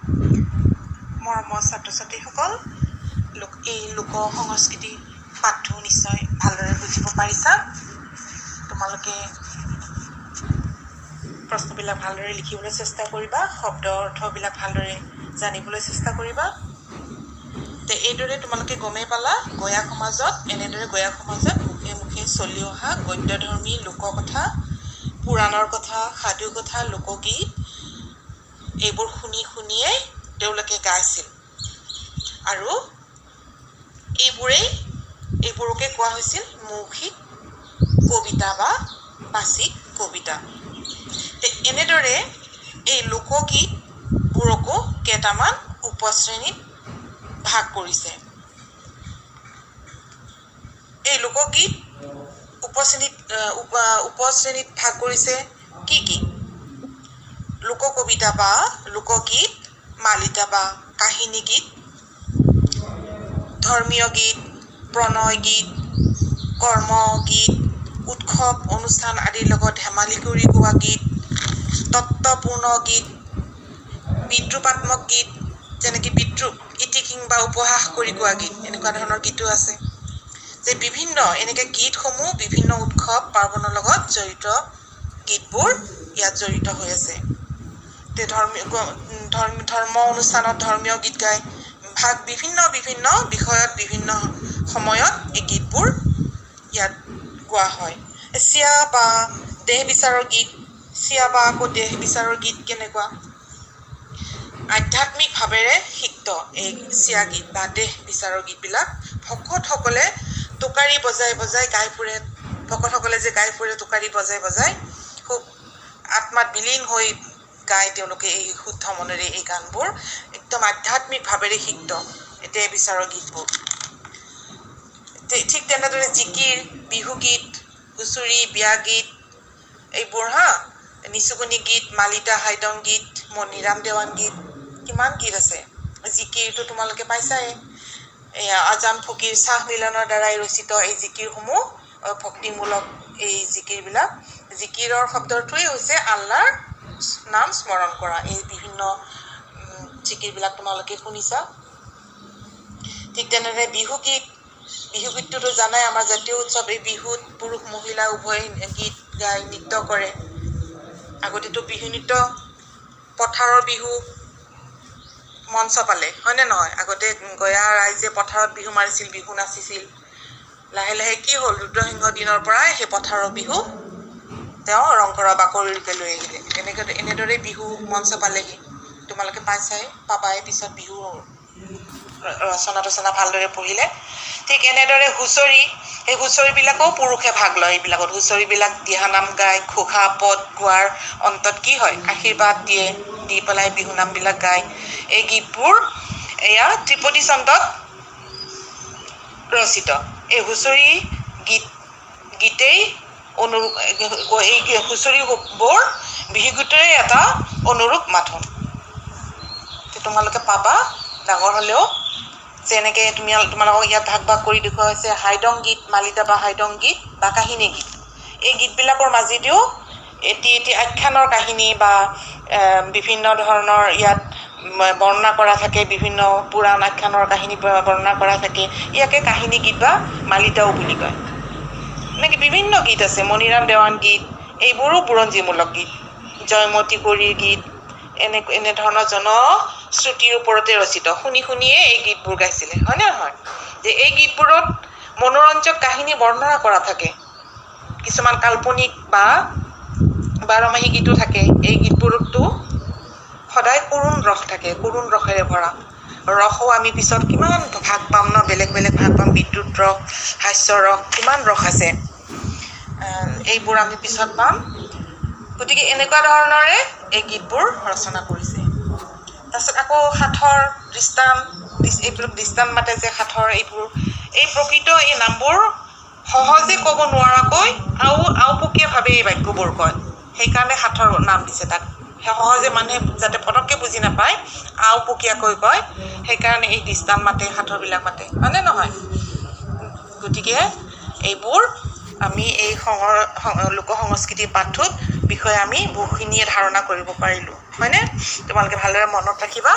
মৰমৰ ছাত্ৰ-ছাত্ৰীসকল, এই লোক সংস্কৃতি পাঠটো নিশ্চয় ভালদৰে বুজিব পাৰিছা। তোমালোকে প্ৰশ্নবিলাক ভালদৰে লিখিবলৈ চেষ্টা কৰিবা, শব্দ অৰ্থবিলাক ভালদৰে জানিবলৈ চেষ্টা কৰিবা। এইদৰে তোমালোকে গমেই পালা গঞা সমাজত মুখে মুখে চলি অহা গদ্যধৰ্মী লোককথা, পুৰাণৰ কথা, সাধু কথা, লোকগীত এইবোৰ শুনিয়েই তেওঁলোকে গাইছিল। আৰু এইবোৰকে কোৱা হৈছিল মৌখিক কবিতা বা বাচিক কবিতা। এনেদৰে এই লোকগীতবোৰকো কেইটামান উপশ্ৰেণীত ভাগ কৰিছে। এই লোকগীত উপশ্ৰেণীত ভাগ কৰিছে কি? লোককবিতা বা লোকগীত, মালিতা বা কাহিনী গীত, ধৰ্মীয় গীত, প্ৰণয় গীত, কৰ্মগীত, উৎসৱ অনুষ্ঠান আদিৰ লগত ধেমালি কৰি গোৱা গীত, তত্ত্বপূৰ্ণ গীত, বিদ্ৰূপাত্মক গীত, যেনেকৈ বিদ্ৰূপ, ইতিকিং বা উপহাস কৰি গোৱা গীত, এনেকুৱা ধৰণৰ গীতো আছে। যে বিভিন্ন এনেকৈ গীতসমূহ বিভিন্ন উৎসৱ পাৰ্বণৰ লগত জড়িত গীতবোৰ ইয়াত জড়িত হৈ আছে। ধৰ্ম অনুষ্ঠানত ধৰ্মীয় গীত গায়, বিভিন্ন বিষয়ত বিভিন্ন সময়ত এই গীতবোৰ ইয়াত গোৱা হয়। চিয়া বা দেহ বিচাৰৰ গীত কেনেকুৱা? আধ্যাত্মিক ভাৱেৰে সিক্ত এই চিয়া গীত বা দেহ বিচাৰৰ গীতবিলাক ভকতসকলে টোকাৰী বজাই গাই ফুৰে। ভকতসকলে যে গাই ফুৰে টোকাৰী বজাই খুব আত্মাত বিলীন হৈ গায় তেওঁলোকে এই শুদ্ধ মনেৰে এই গানবোৰ, একদম আধ্যাত্মিক ভাৱেৰে সিক্ত দেহ বিচাৰৰ গীতবোৰ। ঠিক তেনেদৰে জিকিৰ, বিহুগীত, হুঁচৰি, বিয়া গীত এইবোৰ নিচুকনি গীত, মালিতা, হাইদং গীত, মণিৰাম দেৱান গীত, কিমান গীত আছে। জিকিৰটো তোমালোকে পাইছাই। আজান ফকীৰ চাহ মিলনৰ দ্বাৰাই ৰচিত এই জিকিৰসমূহ ভক্তিমূলক এই জিকিৰবিলাক। জিকিৰৰ শব্দটোৱেই হৈছে আল্লাহৰ নাম স্মৰণ কৰা। এই বিভিন্ন জিকিৰবিলাক তোমালোকে শুনিছা। ঠিক তেনেদৰে বিহুগীতটোতো জানাই আমাৰ জাতীয় উৎসৱ। এই বিহুত পুৰুষ মহিলা উভয় গীত গাই নৃত্য কৰে। আগতেতো বিহু নৃত্য পথাৰৰ বিহু মঞ্চ পালে, হয়নে নহয়? আগতে গঞা ৰাইজে পথাৰত বিহু মাৰিছিল, বিহু নাচিছিল। লাহে লাহে কি হ'ল, ৰুদ্ৰসিংহ দিনৰ পৰাই সেই পথাৰৰ বিহু তেওঁ ৰংঘৰৰ বাকৰিলৈকে লৈ আহিলে। এনেদৰে বিহু মঞ্চ পালেহি। তোমালোকে পাবাই পিছত বিহু ৰচনা ভালদৰে পঢ়িলে। ঠিক এনেদৰে হুঁচৰি, এই হুঁচৰিবিলাকো পুৰুষে ভাগ লয়। এইবিলাকত হুঁচৰিবিলাক দিহানাম গাই ঘোষা পদ গোৱাৰ অন্তত কি হয়, আশীৰ্বাদ দি পেলাই বিহুনামবিলাক গায়। এই গীতবোৰ এয়া ত্ৰিপদী চন্দত ৰচিত। এই হুঁচৰি গীতেই এই হুঁচৰিবোৰ বিহুগীতৰে এটা অনুৰূপ মাথোন। তোমালোকে পাবা ডাঙৰ হ'লেও, যেনেকৈ তোমালোকক ইয়াত ভাগ কৰি দেখুওৱা হৈছে হাইদং গীত, মালিতা বা হাইদং গীত বা কাহিনী গীত। এই গীতবিলাকৰ মাজেদিও এটি আখ্যানৰ কাহিনী বা বিভিন্ন ধৰণৰ ইয়াত বৰ্ণনা কৰা থাকে, বিভিন্ন পুৰাণ আখ্যানৰ কাহিনী বৰ্ণনা কৰা থাকে। ইয়াকে কাহিনী গীত বা মালিতাও বুলি কয়। এনেকৈ বিভিন্ন গীত আছে। মণিৰাম দেৱান গীত, এইবোৰো বুৰঞ্জীমূলক গীত। জয়মতী কুঁৱৰীৰ গীত, এনেধৰণৰ জনশ্ৰুতিৰ ওপৰতে ৰচিত। শুনিয়ে এই গীতবোৰ গাইছিলে, হয়নে নহয়? যে এই গীতবোৰত মনোৰঞ্জক কাহিনী বৰ্ণনা কৰা থাকে। কিছুমান কাল্পনিক বা বাৰমাহী গীতো থাকে। এই গীতবোৰতো সদায় কৰুণ ৰস থাকে, কৰুণ ৰসেৰে ভৰা। ৰসো আমি পিছত কিমান ভাগ পাম ন, বেলেগ ভাগ পাম। বিদ্যুৎ ৰস, হাস্য ৰস, কিমান ৰস আছে, এইবোৰ আমি পিছত পাম। গতিকে এনেকুৱা ধৰণৰে এই গীতবোৰ ৰচনা কৰিছে। তাৰপিছত আকৌ সাঁথৰ, এইবোৰ দৃষ্টান্ত মাতে যে সাঁথৰ, এই প্ৰকৃত এই নামবোৰ সহজে ক'ব নোৱাৰাকৈ আওপকীয়াভাৱে এই বাক্যবোৰ কয়। সেইকাৰণে সাঁথৰ নাম দিছে তাক। সহজে মানুহে যাতে পটককৈ বুজি নাপায়, আওপকীয়াকৈ কয়, সেইকাৰণে এই দৃষ্টান্ত মাতে, সাঁথৰবিলাক মাতে, হয়নে নহয়? গতিকে এইবোৰ আমি এই লোক সংস্কৃতিৰ পাঠটোত বিষয়ে আমি বহুখিনিয়ে ধাৰণা কৰিব পাৰিলোঁ, হয়নে? তোমালোকে ভালদৰে মনত ৰাখিবা।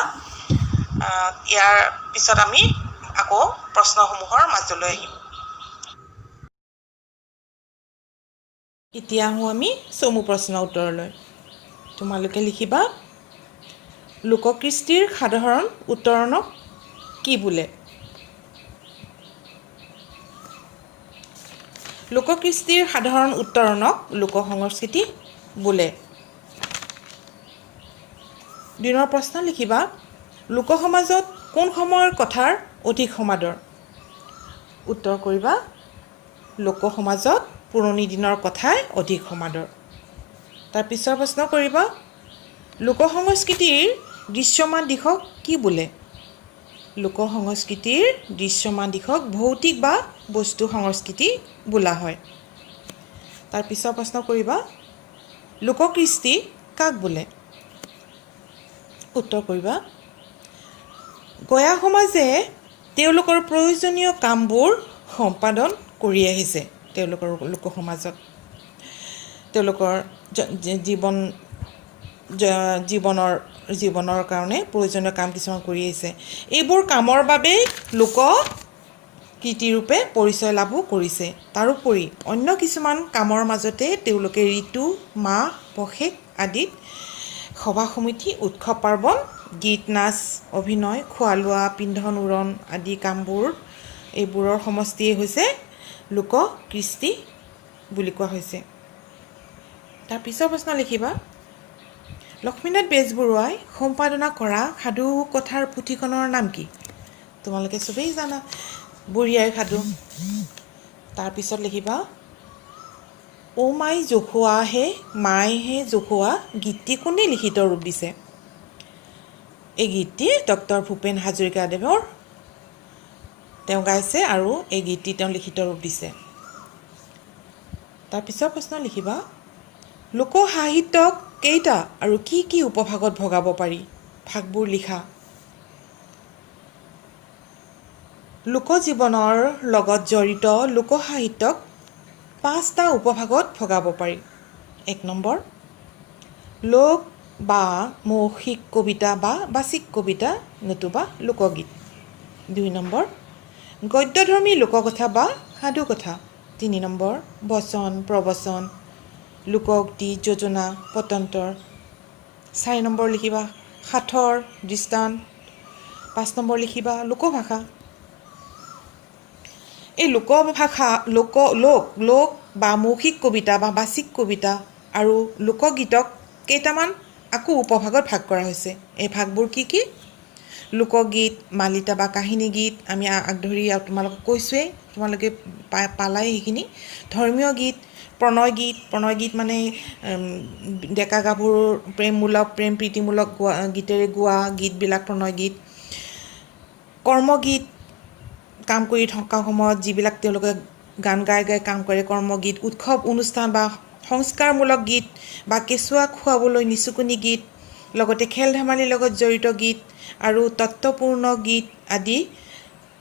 ইয়াৰ পিছত আমি আকৌ প্ৰশ্নসমূহৰ মাজলৈ আহিম। এতিয়া আহোঁ আমি চমু প্ৰশ্ন উত্তৰলৈ। তোমালোকে লিখিবা, লোককৃষ্টিৰ সাধাৰণ উত্তৰণক কি বোলে? লোককৃষ্টিৰ সাধাৰণ উত্তৰণক লোকসংস্কৃতি বোলে। 2 নম্বৰ প্ৰশ্ন লিখিবা, লোকসমাজত কোন সময়ৰ কথাৰ অধিক সমাদৰ? উত্তৰ কৰিবা, লোকসমাজত পুৰণি দিনৰ কথাই অধিক সমাদৰ। তাৰ পিছৰ প্ৰশ্ন কৰিবা, লোকসংস্কৃতিৰ দৃশ্যমান দিশক কি বোলে? লোকসংস্কৃতিৰ দৃশ্যমান দিশক ভৌতিক বা বস্তু সংস্কৃতি বোলা হয়। তাৰ পিছৰ প্ৰশ্ন কৰিবা, লোককৃষ্টি কাক বোলে? উত্তৰ কৰিবা, গঞা সমাজে তেওঁলোকৰ প্ৰয়োজনীয় কামবোৰ সম্পাদন কৰি আহিছে। তেওঁলোকৰ লোকসমাজত তেওঁলোকৰ জীৱনৰ কাৰণে প্ৰয়োজনীয় কাম কিছুমান কৰি আহিছে। এইবোৰ কামৰ বাবেই লোককৃতিৰূপে পৰিচয় লাভো কৰিছে। তাৰোপৰি অন্য কিছুমান কামৰ মাজতে তেওঁলোকে ঋতু, মাহ, পষেক আদিত সভা সমিতি, উৎসৱ পাৰ্বণ, গীত, নাচ, অভিনয়, খোৱা লোৱা, পিন্ধন উৰণ আদি কামবোৰ, এইবোৰৰ সমষ্টিয়ে হৈছে লোককৃষ্টি বুলি কোৱা হৈছে। তাৰ পিছৰ প্ৰশ্ন লিখিবা, লক্ষ্মীনাথ বেজবৰুৱাই সম্পাদনা কৰা সাধু কথাৰ পুথিখনৰ নাম কি? তোমালোকে চবেই জানা, বুঢ়ী আইৰ সাধু। তাৰপিছত লিখিবা, অ' মাই জখুৱা হে মাই হে জখুৱা গীতটি কোনে লিখিত ৰূপ দিছে? এই গীতটি ডক্টৰ ভূপেন হাজৰিকাদেৱৰ তেওঁ গাইছে আৰু এই গীতটি তেওঁ লিখিত ৰূপ দিছে। তাৰপিছৰ প্ৰশ্ন লিখিবা, লোকসাহিত্যক কেইটা আৰু কি কি উপভাগত ভগাব পাৰি? ভাগবোৰ লিখা। লোকজীৱনৰ লগত জড়িত লোকসাহিত্যক 5টা উপভাগত ভগাব পাৰি। 1 নম্বৰ, লোক বা মৌখিক কবিতা বা বাচিক কবিতা নতুবা লোকগীত। 2 নম্বৰ, গদ্যধৰ্মী লোককথা বা সাধুকথা। 3 নম্বৰ, বচন, প্ৰবচন, লোকোক্তি, যোজনা, পটন্তৰ। 4 নম্বৰ লিখিবা, সাঁথৰ, দৃষ্টান্ত। 5 নম্বৰ লিখিবা, লোকভাষা। এই লোকভাষা, লোক বা মৌখিক কবিতা বা বাচিক কবিতা আৰু লোকগীতক কেইটামান আকৌ উপভাগত ভাগ কৰা হৈছে। এই ভাগবোৰ কি কি? লোকগীত, মালিতা বা কাহিনী গীত, আমি আগধৰি তোমালোকক কৈছোঁৱেই, তোমালোকে পালাই সেইখিনি। ধৰ্মীয় গীত, প্ৰণয় গীত মানে ডেকা গাভৰুৰ প্ৰেম প্ৰীতিমূলক গীতেৰে গোৱা গীতবিলাক প্ৰণয় গীত। কৰ্মগীত, কাম কৰি থকা সময়ত যিবিলাক তেওঁলোকে গান গাই কাম কৰে, কৰ্মগীত। উৎসৱ অনুষ্ঠান বা সংস্কাৰমূলক গীত বা কেঁচুৱাক খুৱাবলৈ নিচুকনি গীত, লগতে খেল ধেমালিৰ লগত জড়িত গীত আৰু তত্ত্বপূৰ্ণ গীত আদি,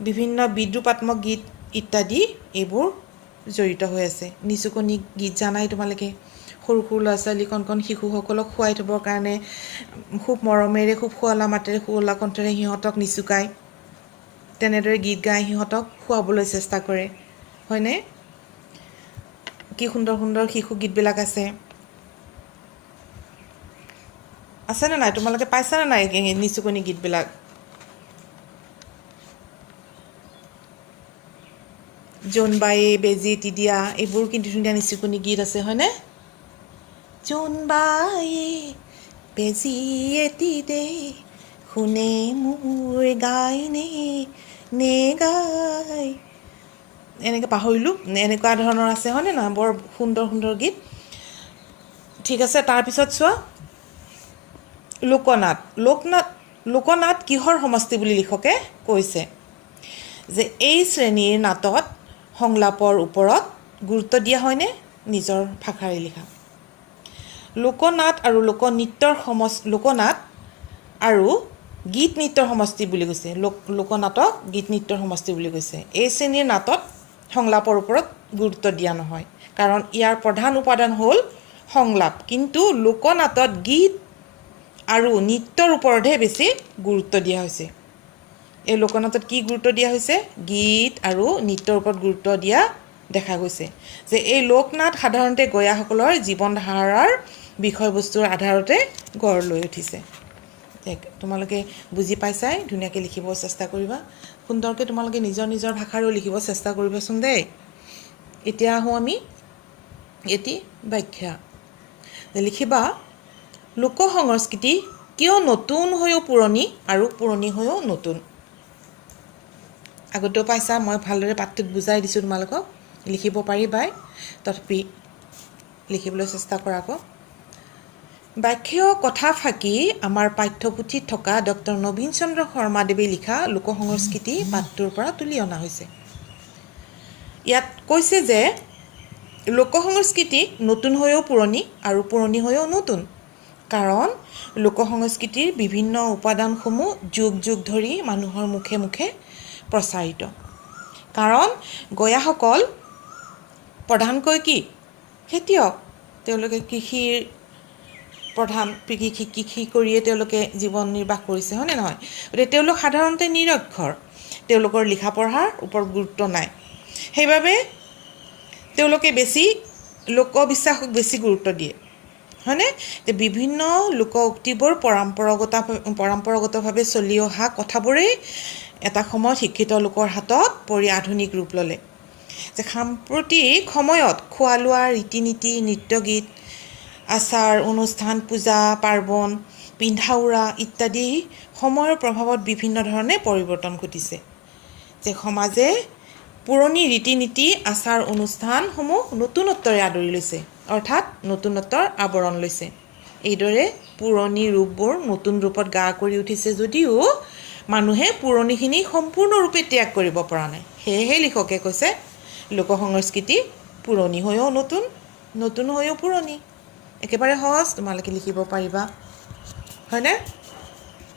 বিভিন্ন বিদ্ৰূপাত্মক গীত ইত্যাদি এইবোৰ জড়িত হৈ আছে। নিচুকনি গীত জানাই তোমালোকে, সৰু সৰু ল'ৰা ছোৱালী, কণ শিশুসকলক খুৱাই থ'বৰ কাৰণে খুব মৰমেৰে, খুব শুৱলা মাতেৰে, শুৱলা কণ্ঠৰে সিহঁতক নিচুকায়। তেনেদৰে গীত গাই সিহঁতক খুৱাবলৈ চেষ্টা কৰে, হয়নে? কি সুন্দৰ সুন্দৰ শিশু গীতবিলাক আছেনে নাই? তোমালোকে পাইছানে নাই নিচুকনি গীতবিলাক? জোনবায়ে বেজী এটি দিয়া, এইবোৰ কিন্তু ধুনীয়া নিচুকনি গীত আছে, হয়নে? জোনবায়ে বেজী এটি দে, শুনে মোৰ গায়নে নে গায়, এনেকৈ পাহৰিলোঁ, এনেকুৱা ধৰণৰ আছে, হয়নে নহয়? বৰ সুন্দৰ সুন্দৰ গীত। ঠিক আছে, তাৰপিছত চোৱা, লোকনাট কিহৰ সমষ্টি বুলি লিখকে কৈছে? যে এই শ্ৰেণীৰ নাটত সংলাপৰ ওপৰত গুৰুত্ব দিয়া হয়নে? নিজৰ ভাষাৰে লিখা। লোকনাট আৰু লোকনাট আৰু গীত নৃত্যৰ সমষ্টি বুলি কৈছে। লোকনাটক গীত নৃত্যৰ সমষ্টি বুলি কৈছে। এই শ্ৰেণীৰ নাটত সংলাপৰ ওপৰত গুৰুত্ব দিয়া নহয়, কাৰণ ইয়াৰ প্ৰধান উপাদান হ'ল সংলাপ, কিন্তু লোকনাটত গীত আৰু নৃত্যৰ ওপৰতহে বেছি গুৰুত্ব দিয়া হৈছে। এই লোকনাটত কি গুৰুত্ব দিয়া হৈছে? গীত আৰু নৃত্যৰ ওপৰত গুৰুত্ব দিয়া দেখা গৈছে। যে এই লোকনাট সাধাৰণতে গয়াসকলৰ জীৱন ধাৰাৰ বিষয়বস্তুৰ আধাৰতে গঢ় লৈ উঠিছে। তোমালোকে বুজি পাইছাই, ধুনীয়াকৈ লিখিব চেষ্টা কৰিবা। সুন্দৰকৈ তোমালোকে নিজৰ নিজৰ ভাষাৰেও লিখিব চেষ্টা কৰিবাচোন দেই। এতিয়া আহোঁ আমি এটি ব্যাখ্যা। লিখিবা, লোক সংস্কৃতি কিয় নতুন হৈও পুৰণি আৰু পুৰণি হৈও নতুন। আগতেও পাইছা, মই ভালদৰে পাঠটোত বুজাই দিছোঁ তোমালোকক, লিখিব পাৰিবাই, তথাপি লিখিবলৈ চেষ্টা কৰা আকৌ। ব্যাখ্যা কথা ফাঁকি আমাৰ পাঠ্যপুথিত থকা ডক্টৰ নবীন চন্দ্ৰ শৰ্মাদেৱে লিখা লোক সংস্কৃতি পাঠটোৰ পৰা তুলি অনা হৈছে। ইয়াত কৈছে যে লোক সংস্কৃতি নতুন হৈও পুৰণি আৰু পুৰণি হৈও নতুন, কাৰণ লোক সংস্কৃতিৰ বিভিন্ন উপাদানসমূহ যুগ যুগ ধৰি মানুহৰ মুখে মুখে প্ৰচাৰিত। কাৰণ গয়াসকল প্ৰধানকৈ কি? খেতিয়ক। তেওঁলোকে কৃষিৰ প্ৰধান কৃষি কৰিয়ে তেওঁলোকে জীৱন নিৰ্বাহ কৰিছে, হয়নে নহয়? গতিকে তেওঁলোক সাধাৰণতে নিৰক্ষৰ, তেওঁলোকৰ লিখা পঢ়াৰ ওপৰত গুৰুত্ব নাই। সেইবাবে তেওঁলোকে বেছি লোকবিশ্বাসক বেছি গুৰুত্ব দিয়ে, হয়নে? বিভিন্ন লোক উক্তিবোৰ পৰম্পৰাগতভাৱে চলি অহা কথাবোৰেই এটা সময়ত শিক্ষিত লোকৰ হাতত পৰি আধুনিক ৰূপ ল'লে। যে সাম্প্ৰতিক সময়ত খোৱা লোৱা, ৰীতি নীতি, নৃত্য গীত, আচাৰ অনুষ্ঠান, পূজা পাৰ্বণ, পিন্ধা উৰা ইত্যাদি সময়ৰ প্ৰভাৱত বিভিন্ন ধৰণে পৰিৱৰ্তন ঘটিছে। যে সমাজে পুৰণি ৰীতি নীতি, আচাৰ অনুষ্ঠানসমূহ নতুনত্বৰে আদৰি লৈছে, অৰ্থাৎ নতুনত্বৰ আৱৰণ লৈছে। এইদৰে পুৰণি ৰূপবোৰ নতুন ৰূপত গা কৰি উঠিছে যদিও মানুহে পুৰণিখিনি সম্পূৰ্ণৰূপে ত্যাগ কৰিব পৰা নাই। সেয়েহে লিখকে কৈছে লোক সংস্কৃতি পুৰণি হৈও নতুন, নতুন হৈও পুৰণি। একেবাৰে সহজ, তোমালোকে লিখিব পাৰিবা, হয়নে?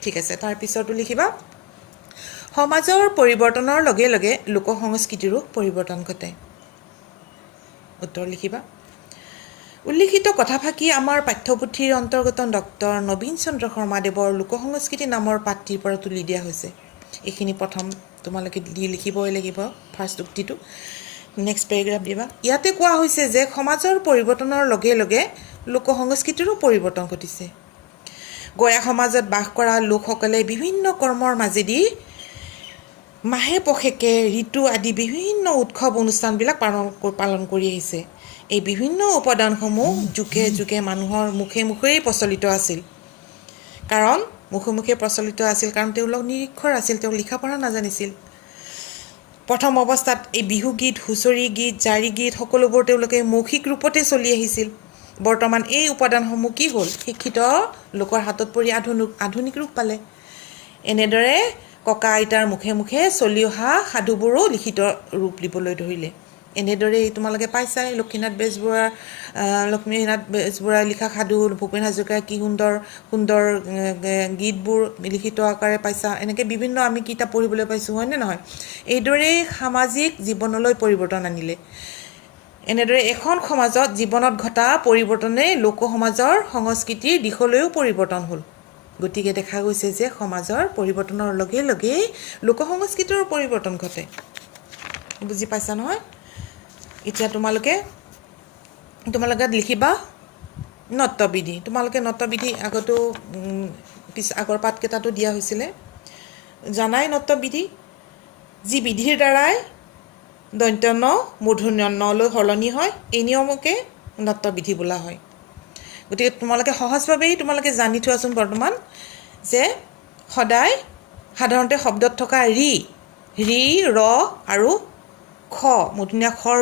ঠিক আছে, তাৰপিছতো লিখিবা, সমাজৰ পৰিৱৰ্তনৰ লগে লগে লোক সংস্কৃতিৰো পৰিৱৰ্তন ঘটে। উত্তৰ লিখিবা, উল্লিখিত কথাফাকি আমাৰ পাঠ্যপুথিৰ অন্তৰ্গত ডক্টৰ নবীন চন্দ্ৰ শৰ্মাদেৱৰ লোক সংস্কৃতি নামৰ পাঠটিৰ পৰা তুলি দিয়া হৈছে। এইখিনি প্ৰথম তোমালোকে লিখিবই লাগিব, ফাৰ্ষ্ট উক্তিটো। নেক্সট পেৰেগ্ৰাফ দিবা। ইয়াতে কোৱা হৈছে যে সমাজৰ পৰিৱৰ্তনৰ লগে লগে লোক সংস্কৃতিৰো পৰিৱৰ্তন ঘটিছে। গয়া সমাজত বাস কৰা লোকসকলে বিভিন্ন কৰ্মৰ মাজেদি মাহে পষেকে ঋতু আদি বিভিন্ন উৎসৱ অনুষ্ঠানবিলাক পালন কৰি আহিছে। এই বিভিন্ন উপাদানসমূহ যুগে যুগে মানুহৰ মুখে মুখেই প্ৰচলিত আছিল। কাৰণ তেওঁলোক নিৰক্ষৰ আছিল, তেওঁ লিখা পঢ়া নাজানিছিল। প্ৰথম অৱস্থাত এই বিহু গীত, হুঁচৰি গীত, জাৰি গীত সকলোবোৰ তেওঁলোকে মৌখিক ৰূপতে চলি আহিছিল। বৰ্তমান এই উপাদানসমূহ কি হ'ল? শিক্ষিত লোকৰ হাতত পৰি আধুনিক ৰূপ পালে। এনেদৰে ককা আইতাৰ মুখে মুখে চলি অহা সাধুবোৰো লিখিত ৰূপ দিবলৈ ধৰিলে। এনেদৰে তোমালোকে পাইছাই, লক্ষ্মীনাথ বেজবৰুৱাই লিখা সাধু, ভূপেন হাজৰিকাৰ কি সুন্দৰ সুন্দৰ গীতবোৰ লিখিত আকাৰে পাইছা। এনেকৈ বিভিন্ন আমি কিতাপ পঢ়িবলৈ পাইছোঁ, হয়নে নহয়? এইদৰেই সামাজিক জীৱনলৈ পৰিৱৰ্তন আনিলে। এনেদৰে এখন সমাজত জীৱনত ঘটা পৰিৱৰ্তনে লোক সমাজৰ সংস্কৃতিৰ দিশলৈও পৰিৱৰ্তন হ'ল। গতিকে দেখা গৈছে যে সমাজৰ পৰিৱৰ্তনৰ লগে লগেই লোক সংস্কৃতিৰো পৰিৱৰ্তন ঘটে। বুজি পাইছা নহয়? এতিয়া তোমালোকে লিখিবা নত্যবিধি। তোমালোকে নত্যবিধি আগৰ পাঠকেইটাতো দিয়া হৈছিলে, জানাই নত্যবিধি, যি বিধিৰ দ্বাৰাই দন্ত্য ন মূৰ্ধন্য নলৈ সলনি হয়, এই নিয়মকে নত্যবিধি বোলা হয়। গতিকে তোমালোকে সহজভাৱেই জানি থোৱাচোন বৰ্তমান যে সদায় সাধাৰণতে শব্দত থকা ৰি, ৰ আৰু খ, মূৰ্ধন্য খৰ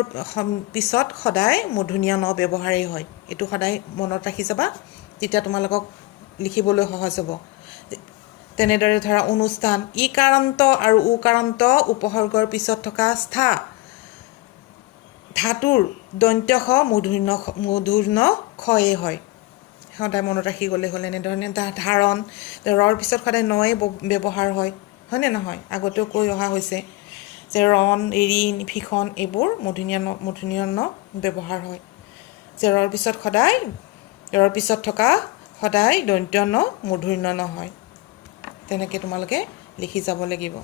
পিছত সদায় মূৰ্ধন্য ন ব্যৱহাৰেই হয়। এইটো সদায় মনত ৰাখি যাবা, তেতিয়া তোমালোকক লিখিবলৈ সহজ হ'ব। তেনেদৰে ধৰা অনুষ্ঠান, ই কাৰান্ত আৰু উ কাৰান্ত উপসৰ্গৰ পিছত থকা স্থা ধাতুৰ দন্ত্য খ মূৰ্ধন্য খয়ে হয়, সদায় মনত ৰাখি গ'লে হ'ল। এনেধৰণে ধাৰণ, ৰৰ পিছত সদায় নয়ে ব্যৱহাৰ হয়, হয়নে নহয়? আগতেও কৈ অহা হৈছে যে ৰণ, ঋণ, ভীষণ এইবোৰ মূৰ্ধন্য ন ব্যৱহাৰ হয়। জেৰৰ পিছত সদায় জেৰৰ পিছত থকা সদায় দন্ত্য ন মূৰ্ধন্য ন হয়। তেনেকৈ তোমালোকে লিখি যাব লাগিব।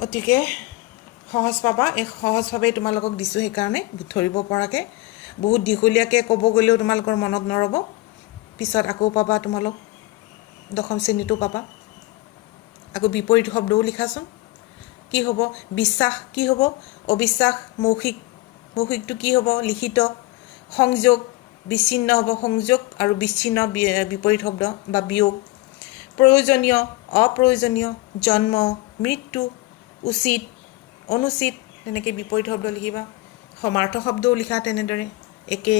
গতিকে সহজ পাবা, এই সহজভাৱেই তোমালোকক দিছোঁ, সেইকাৰণে ধৰিব পৰাকৈ। বহুত দীঘলীয়াকৈ ক'ব গ'লেও তোমালোকৰ মনত নৰব। পিছত আকৌ পাবা তোমালোক, দশম শ্ৰেণীতো পাবা। আকৌ বিপৰীত শব্দও লিখাচোন। কি হ'ব? বিশ্বাস কি হ'ব? অবিশ্বাস। মৌখিক, মৌখিকটো কি হ'ব? লিখিত। সংযোগ, বিচ্ছিন্ন হ'ব। সংযোগ আৰু বিচ্ছিন্ন বিপৰীত শব্দ বা বিয়োগ। প্ৰয়োজনীয়, অপ্ৰয়োজনীয়। জন্ম, মৃত্যু, উচিত, অনুচিত, তেনেকৈ বিপৰীত শব্দ লিখিবা। সমাৰ্থ শব্দও লিখা তেনেদৰে, একে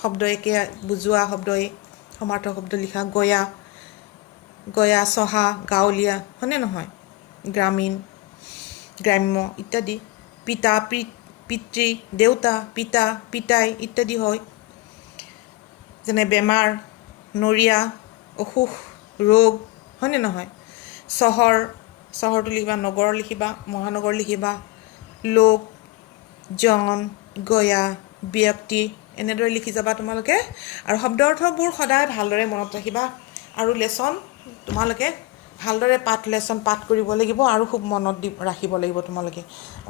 শব্দ একে বুজোৱা শব্দই সমাৰ্থ শব্দ লিখা। গয়া, গয়া, চহা, গাঁৱলীয়া, হয়নে নহয়? গ্ৰামীণ, গ্ৰাম্য ইত্যাদি। পিতা, পিতৃ, দেউতা, পিতা, পিতাই ইত্যাদি হয়। যেনে বেমাৰ, নৰিয়া, অসুখ, ৰোগ, হয়নে নহয়? চহৰ, চহৰটো লিখিবা। নগৰ লিখিবা, মহানগৰ লিখিবা। লোক, জন, গয়া, ব্যক্তি, এনেদৰে লিখি যাবা তোমালোকে। আৰু শব্দ অৰ্থবোৰ সদায় ভালদৰে মনত ৰাখিবা। আৰু লেচন তোমালোকে ভালদৰে লেচন পাঠ কৰিব লাগিব আৰু খুব মনত ৰাখিব লাগিব তোমালোকে।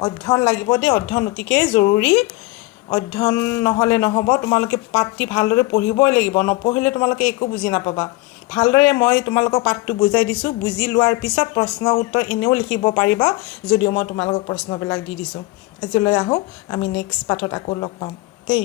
অধ্যয়ন লাগিব দেই, অধ্যয়ন অতিকৈ জৰুৰী। অধ্যয়ন নহ'লে নহ'ব। তোমালোকে পাঠটি ভালদৰে পঢ়িবই লাগিব। নপঢ়িলে তোমালোকে একো বুজি নাপাবা। ভালদৰে মই তোমালোকক পাঠটো বুজাই দিছোঁ। বুজি লোৱাৰ পিছত প্ৰশ্ন উত্তৰ এনেও লিখিব পাৰিবা, যদিও মই তোমালোকক প্ৰশ্নবিলাক দি দিছোঁ। আজিলৈ আহোঁ, আমি নেক্সট পাঠত আকৌ লগ পাম দেই।